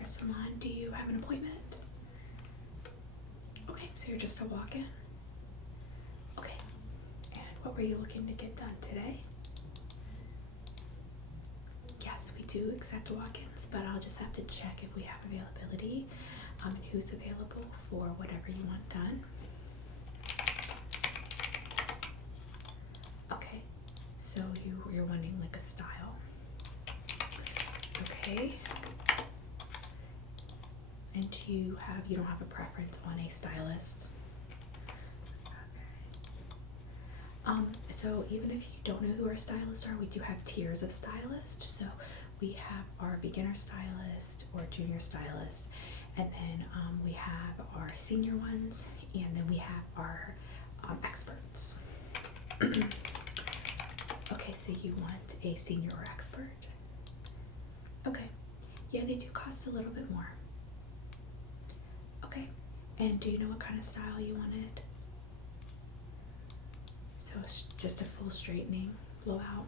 Hair Salon. Do you have an appointment? Okay, so you're just a walk-in? Okay, and what were you looking to get done today? Yes, we do accept walk-ins, but I'll just have to check if we have availability and who's available for whatever you want done. Okay, so you're wanting like a style. Okay. And you don't have a preference on a stylist? Okay. So even if you don't know who our stylists are, we do have tiers of stylists. So we have our beginner stylist or junior stylist, and then we have our senior ones, and then we have our experts. Okay, so you want a senior or expert? Okay. Yeah, they do cost a little bit more. Okay. And do you know what kind of style you wanted? So it's just a full straightening, blowout.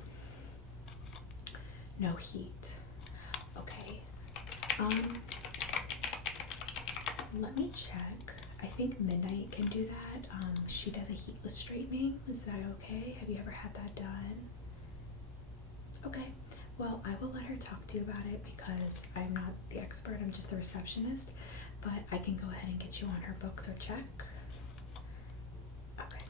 No heat. Okay. Let me check. I think Midnight can do that. She does a heatless straightening. Is that okay? Have you ever had that done? Okay. Well, I will let her talk to you about it because I'm not the expert. I'm just the receptionist. But I can go ahead and get you on her books or check. Okay.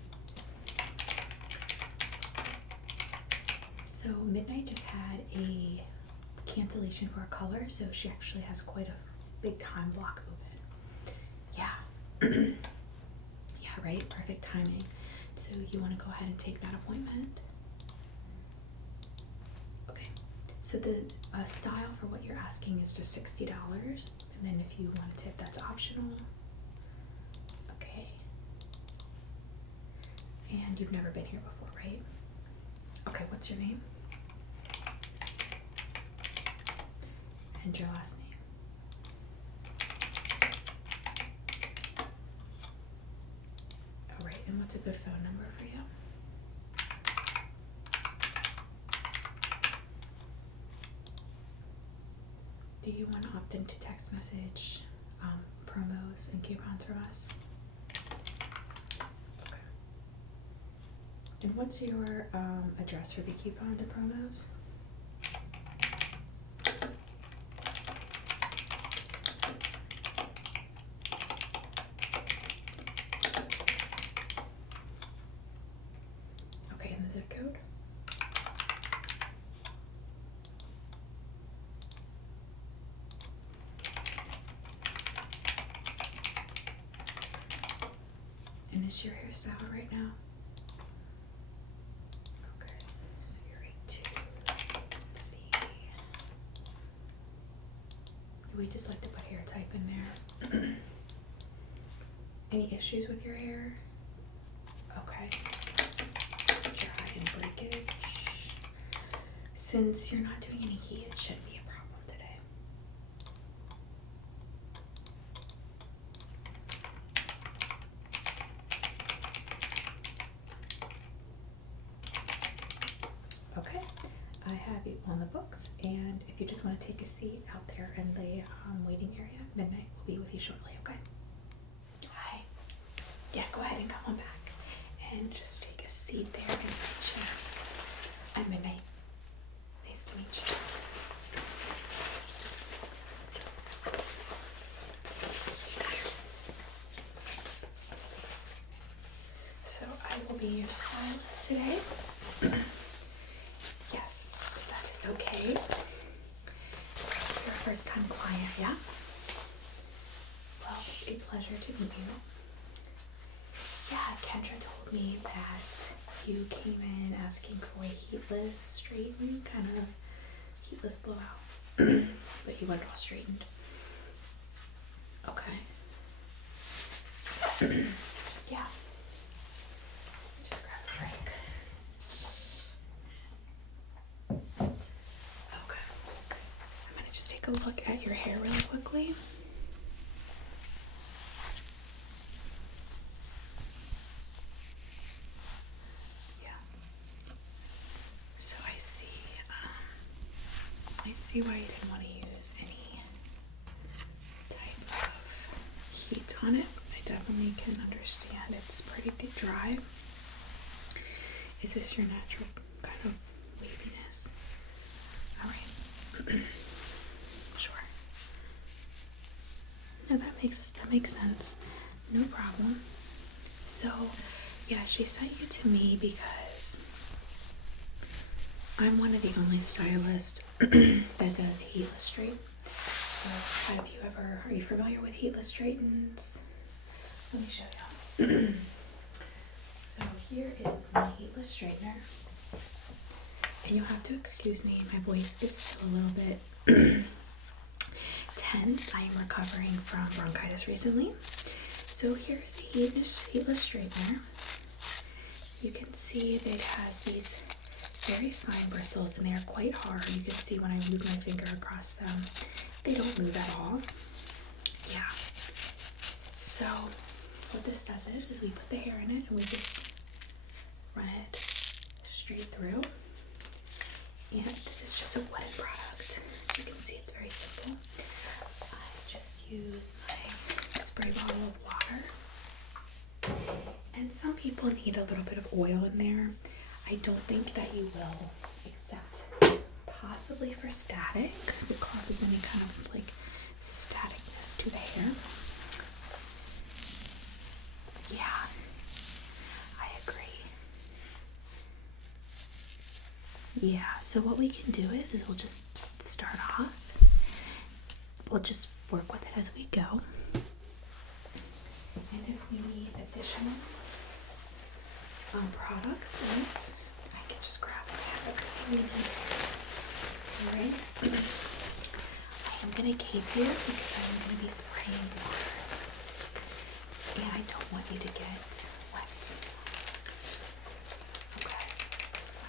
So Midnight just had a cancellation for a color, so she actually has quite a big time block open. Yeah. Yeah, right? Perfect timing. So you want to go ahead and take that appointment? Okay. So the style for what you're asking is just $60. And then if you want to tip, that's optional. Okay. And you've never been here before, right? Okay, what's your name? And your last name? All right, and what's a good phone number for you? Do you want to opt into text message, promos, and coupons from us? Okay. And what's your address for the coupons and promos? Okay, and the zip code? And is your hairstyle right now? Okay, you're right to C. We just like to put hair type in there. Any issues with your hair? Okay. Dry and breakage. Since you're not doing any heat, it shouldn't be a problem today. Okay, I have you on the books, and if you just want to take a seat out there in the waiting area, Midnight will be with you shortly, okay? Hi. Yeah, go ahead and come on back and just take a seat there in the chair. I'm Midnight. Nice to meet you. So I will be your stylist today. Yes, that is okay. You're a first time client, yeah? Well, it's a pleasure to meet you. Yeah, Kendra told me that you came in asking for a heatless straighten, kind of heatless blowout, but you want it all straightened. Okay. Yeah. Just grab a drink. Okay. I'm gonna just take a look at your hair really quickly. I see why you didn't want to use any on it. I definitely can understand it's pretty dry. Is this your natural kind of waviness? Alright. Sure. No, that makes sense. No problem. So, yeah, she sent you to me because I'm one of the only stylists that does heatless straight. So, are you familiar with heatless straightens? Let me show you. So here is my heatless straightener. And you'll have to excuse me, my voice is still a little bit tense. I am recovering from bronchitis recently. So here's the heatless straightener. You can see that it has these very fine bristles and they are quite hard. You can see when I move my finger across them, they don't move at all. Yeah. So what this does is we put the hair in it and we just run it straight through. And this is just a wooden product. As you can see, it's very simple. I just use my spray bottle of water. And some people need a little bit of oil in there. I don't think that you will, except possibly for static, if it causes any kind of like staticness to the hair. Yeah, I agree. Yeah, so what we can do is we'll just start off. We'll just work with it as we go. And if we need additional products in it, I can just grab it. Alright. I am going to keep you because I'm going to be spraying water. And I don't want you to get wet. Okay.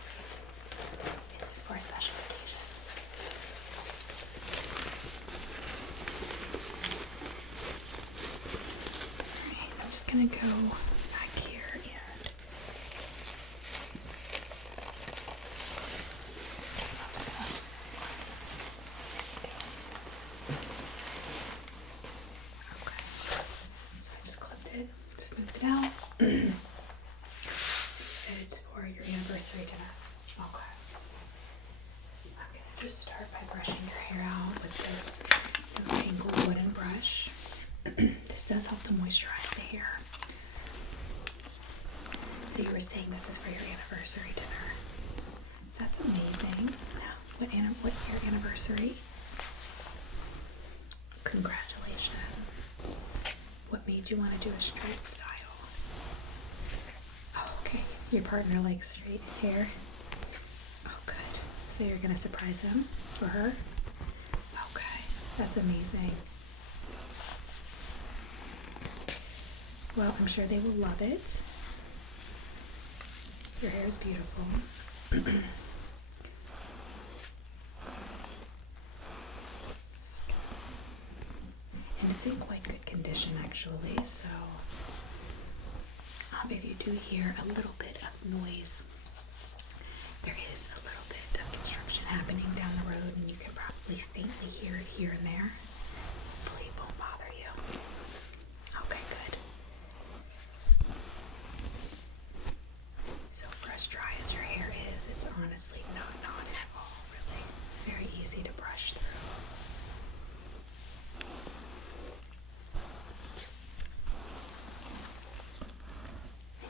Alright. Is this for a special occasion? Alright, I'm just going to go back here and smooth it out. So you said it's for your anniversary tonight. Okay. I'm gonna just start by brushing your hair out with this angled wooden brush. This does help to moisturize the hair. So you were saying this is for your anniversary dinner. That's amazing. Now, what year anniversary? Congratulations. What made you want to do a straight style? Oh, okay. Your partner likes straight hair? Oh, good. So you're going to surprise him or her? Okay. That's amazing. Well, I'm sure they will love it. Your hair is beautiful. And it's in quite good condition actually, so if you do hear a little bit of noise, there is a little bit of construction happening down the road and you can probably faintly hear it here and there. Hopefully it won't bother you. Okay, good. So for as dry as your hair is, it's honestly not at all, really. Very easy to brush through.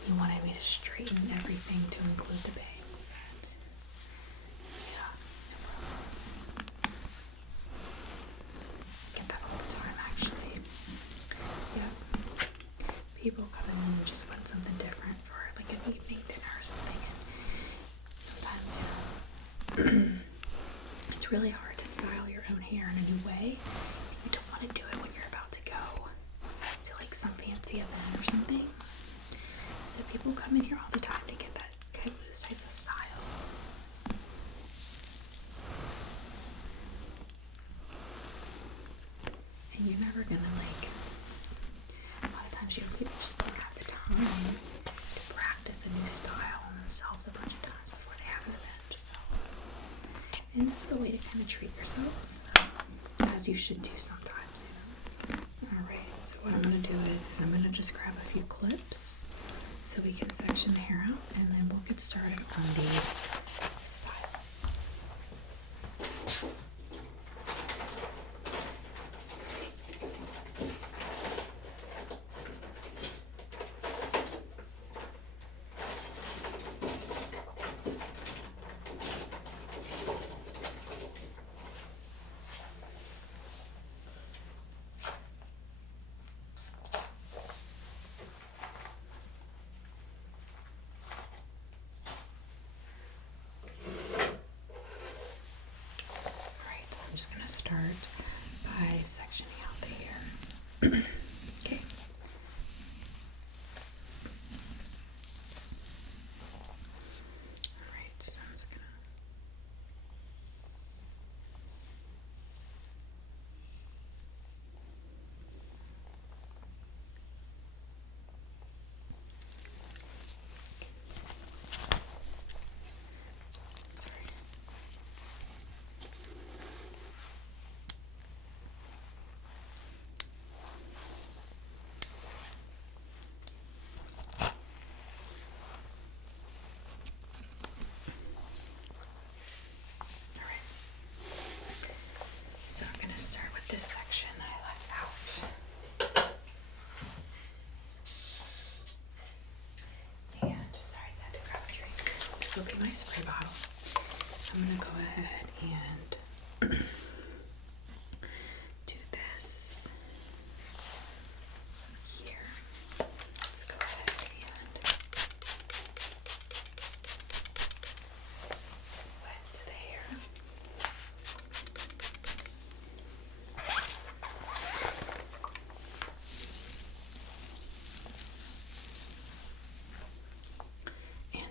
You wanted me to straighten everything to include the bangs. Yeah, no problem. Get that all the time, actually. Yeah. People come in and just want something different for like an evening dinner or something. And sometimes, you know, it's really hard to style your own hair in a new way. You don't want to do it when you're about to go to like some fancy event or something. So people come in here all the time to get that kind of loose type of style. And you're never gonna like, a lot of times people just don't have the time to practice a new style on themselves a bunch of times before they have an event. So, and this is the way to kind of treat yourself, as you should do sometimes. Alright, so So what I'm going to do is I'm going to just grab a few clips so we can section the hair out, and then we'll get started on the style. I'm just going to start by sectioning out the hair. Okay. Alright, so I'm just going to. So I'm going to start with this section that I left out. And, sorry, I had to grab a drink. This will be my spray bottle. I'm going to go ahead and do this here. Let's go ahead and wet the hair.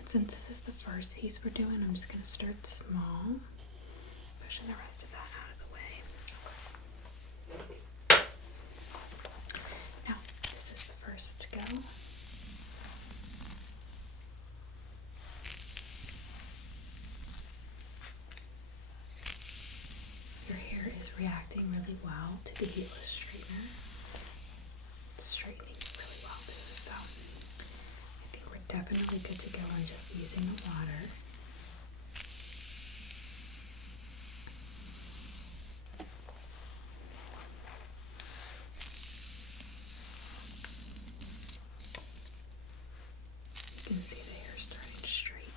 Since this is the first piece we're doing, I'm just going to start small, pushing the rest of that out of the way. Now, this is the first to go. Your hair is reacting really well to the Heatless Straightener. It's straightening really well too, so we're definitely good to go on just using the water. You can see the hair starting to straighten.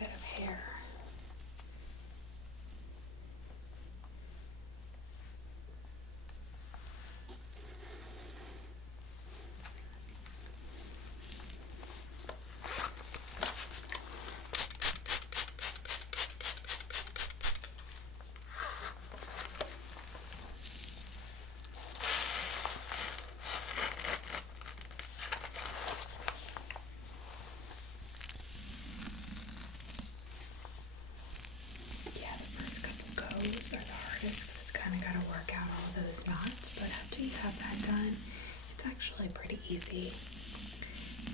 Bit of hair. Are the hardest because it's kind of got to work out all those knots, but after you have that done, it's actually pretty easy.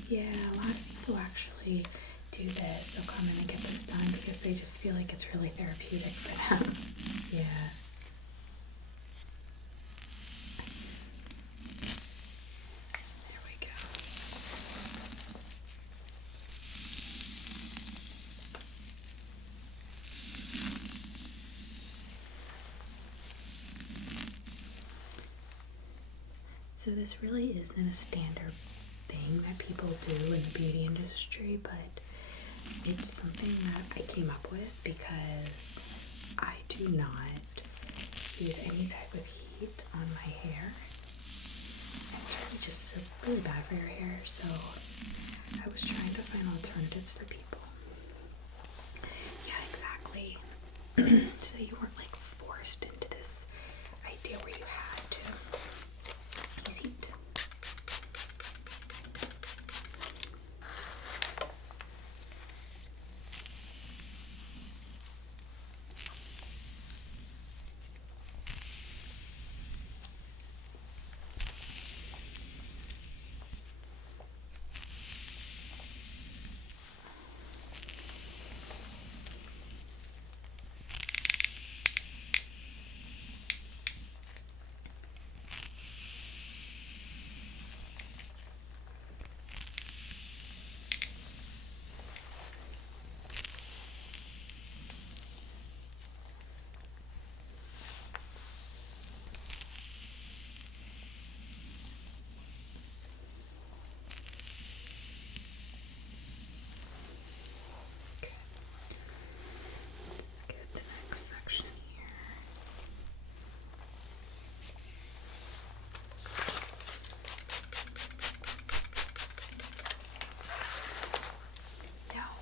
Yeah, a lot of people actually do this. They'll come in and get this done because they just feel like it's really therapeutic for them. Yeah. There we go. So this really isn't a standard thing that people do in the beauty industry, but it's something that I came up with because I do not use any type of heat on my hair. It's really just really bad for your hair, so I was trying to find alternatives for people. Yeah, exactly. So you weren't like forced into this idea where you had to use heat.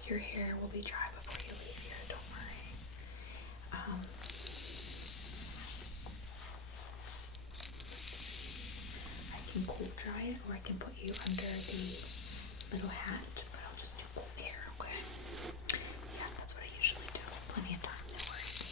Your hair will be dry before you leave here, don't worry. I can cool dry it, or I can put you under the little hat, but I'll just do cool hair, okay? Yeah, that's what I usually do. Plenty of time, no worries.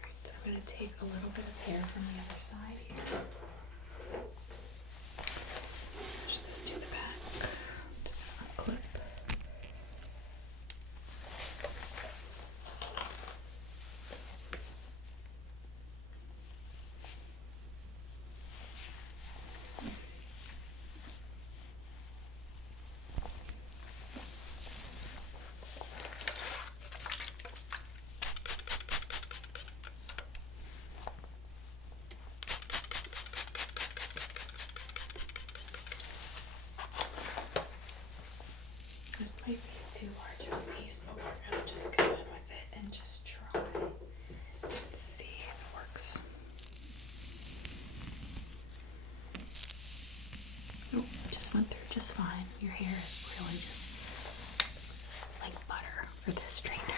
Alright, so I'm going to take a little bit of hair from the other side here. Push this to the back. I'm just going to unclip. This might be too large of a piece, but we're going to just go in with it and just try and see if it works. Oh, just went through just fine. Your hair is really just like butter for this straightener.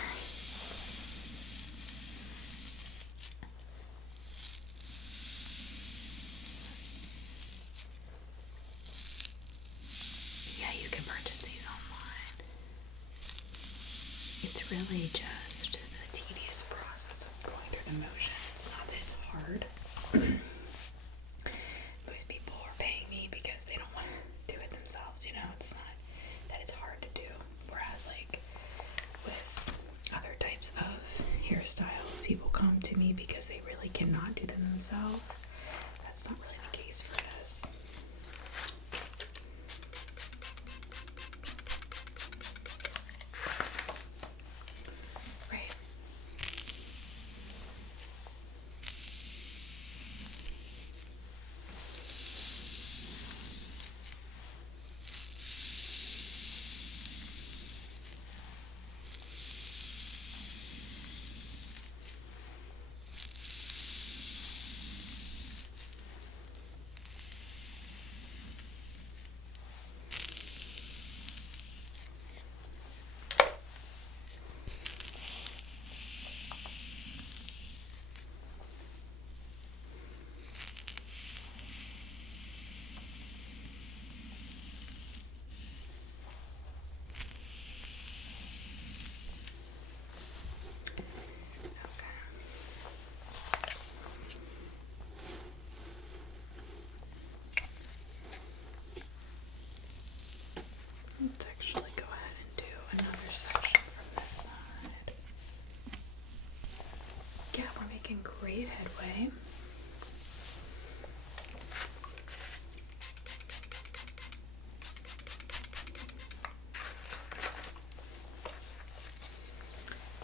Yeah, you can purchase these online. It's really just the tedious process of going through the motion. It's not that it's hard. Most people are paying me because they don't want to do it themselves, you know? It's not that it's hard to do. Whereas, like, with other types of hairstyles, people come to me because they really cannot do them themselves. That's not really the case for this. Right. Let's actually go ahead and do another section from this side. Yeah, we're making great headway.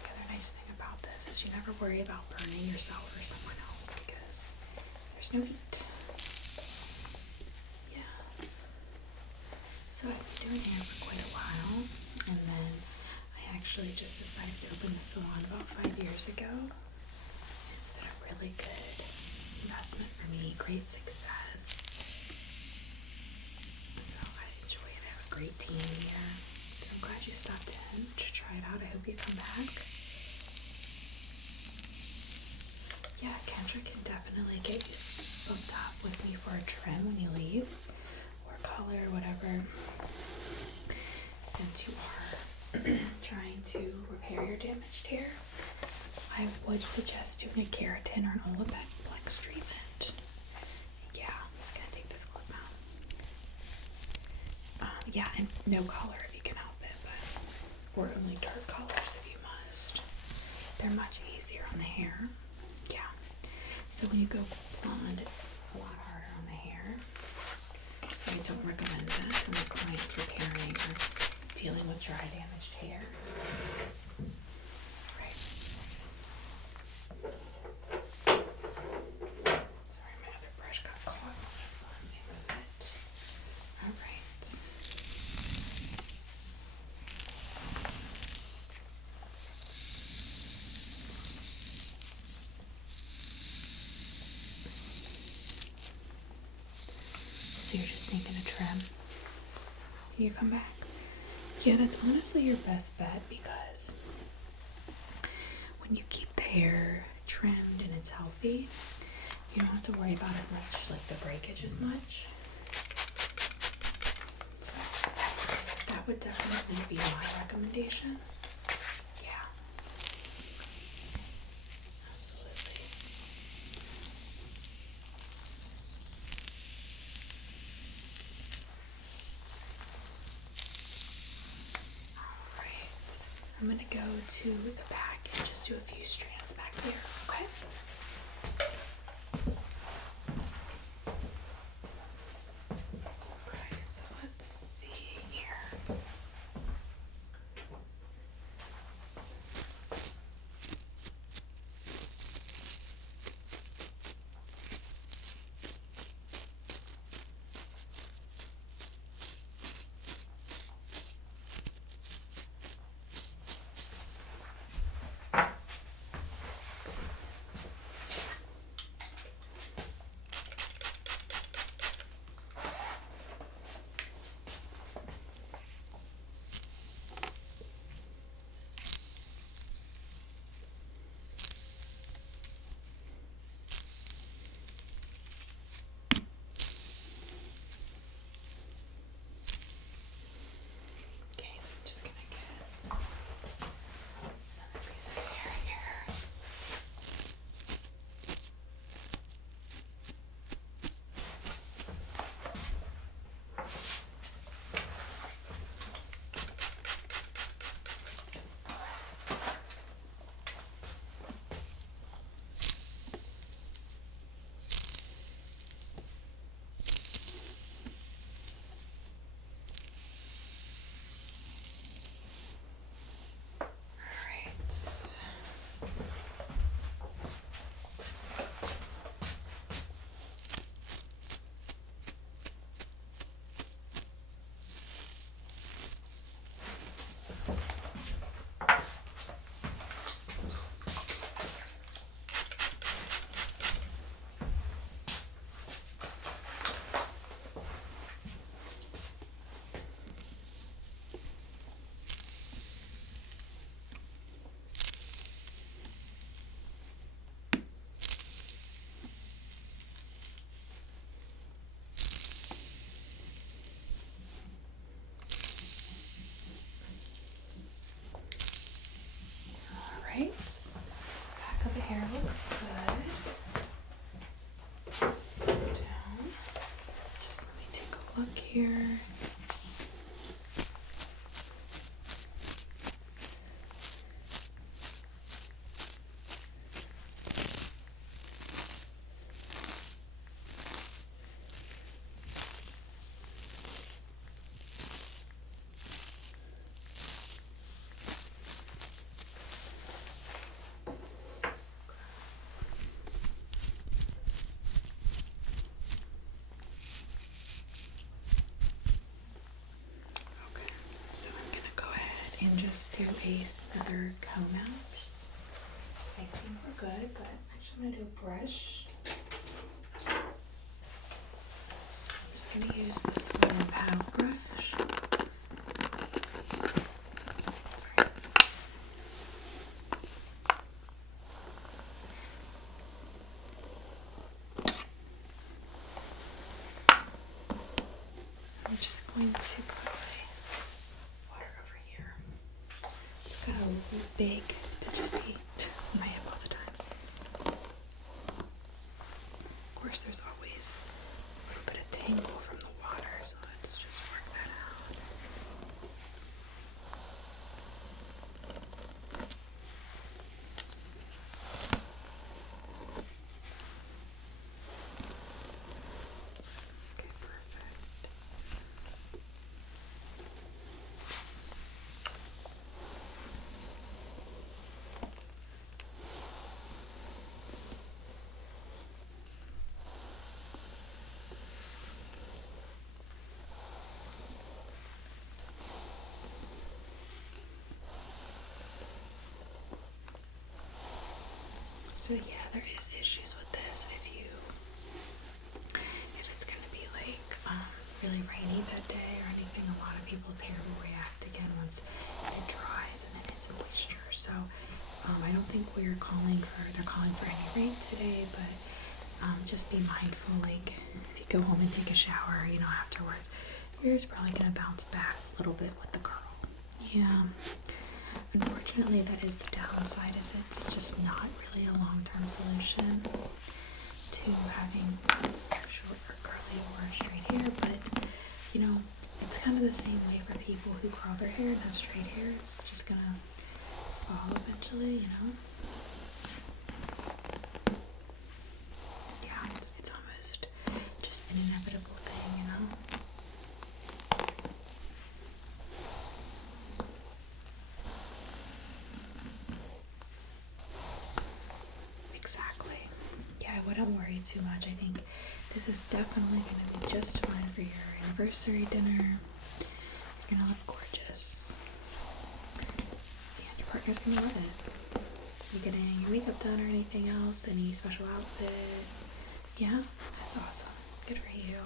The other nice thing about this is you never worry about burning yourself or someone else because there's no heat. Yeah. So I've been doing hair for quite a while, and then I actually just decided to open the salon about 5 years ago. It's been a really good investment for me, great success. So I enjoy it. I have a great team here. So I'm glad you stopped in to try it out. I hope you come back. Yeah, Kendra can definitely get you booked up with me for a trim when you leave, or color, or whatever. Since you are trying to repair your damaged hair, I would suggest doing a keratin or an Olaplex treatment. Yeah, I'm just gonna take this clip out. Yeah, and no color if you can help it, but or only dark colors if you must. They're much easier on the hair. Yeah. So when you go blonde, it's a lot harder on the hair. So I don't recommend that when the client's repairing or dealing with dry, damaged hair. Right. Sorry, my other brush got caught on this one. Let me move it. Alright. So you're just thinking a trim. Can you come back? Yeah, that's honestly your best bet, because when you keep the hair trimmed and it's healthy, you don't have to worry about as much, like the breakage as much. So that would definitely be my recommendation. Yeah. Absolutely. Alright. I'm gonna go to the back and just do a few strands back there, okay? Okay, so let's see here. Okay, I'm just gonna get another piece of hair here. Alright. Alright. Back of the hair looks good. Down. Just let me take a look here. Okay, so I'm gonna go ahead and just do another comb out. I think we're good, but actually I'm gonna do a brush. So I'm just gonna use this one power brush. I'm just going to put water over here. It's got a little big to just be on my hip all the time. Of course, there's always a little bit of tangle from the water, so let's just work that out. Okay, perfect. So yeah, there is issues with this if it's gonna be like I don't think they're calling for any rain today, but just be mindful, like if you go home and take a shower, you know, afterward, your hair's probably gonna bounce back a little bit with the curl. Yeah. Unfortunately, that is the downside, is it's just not really a long-term solution to having short or curly or straight hair, but you know, it's kind of the same way for people who curl their hair and have straight hair. It's just gonna fall eventually, you know? Yeah, it's almost just an inevitable thing, you know? Exactly. Yeah, I wouldn't worry too much. I think this is definitely going to be just fine for your anniversary dinner. You're going to look gorgeous. And your partner's going to love it. You getting your makeup done or anything else? Any special outfit? Yeah? That's awesome. Good for you.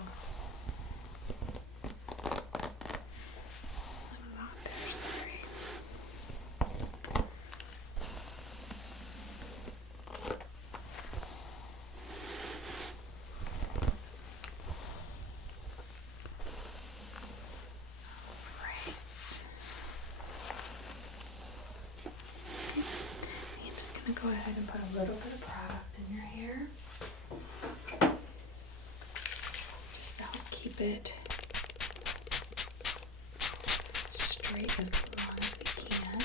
Go ahead and put a little bit of product in your hair. Just help keep it straight as long as we can.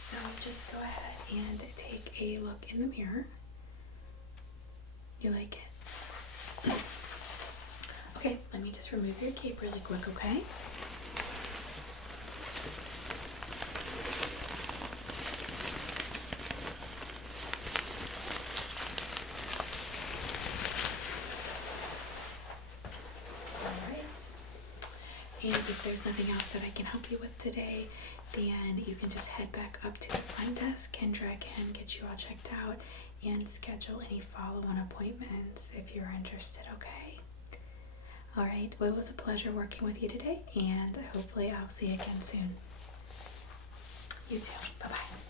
So just go ahead and take a look in the mirror. You like it? Okay, let me just remove your cape really quick, okay? And if there's nothing else that I can help you with today, then you can just head back up to the front desk. Kendra can get you all checked out and schedule any follow-on appointments if you're interested, okay? Alright, well, it was a pleasure working with you today, and hopefully I'll see you again soon. You too. Bye-bye.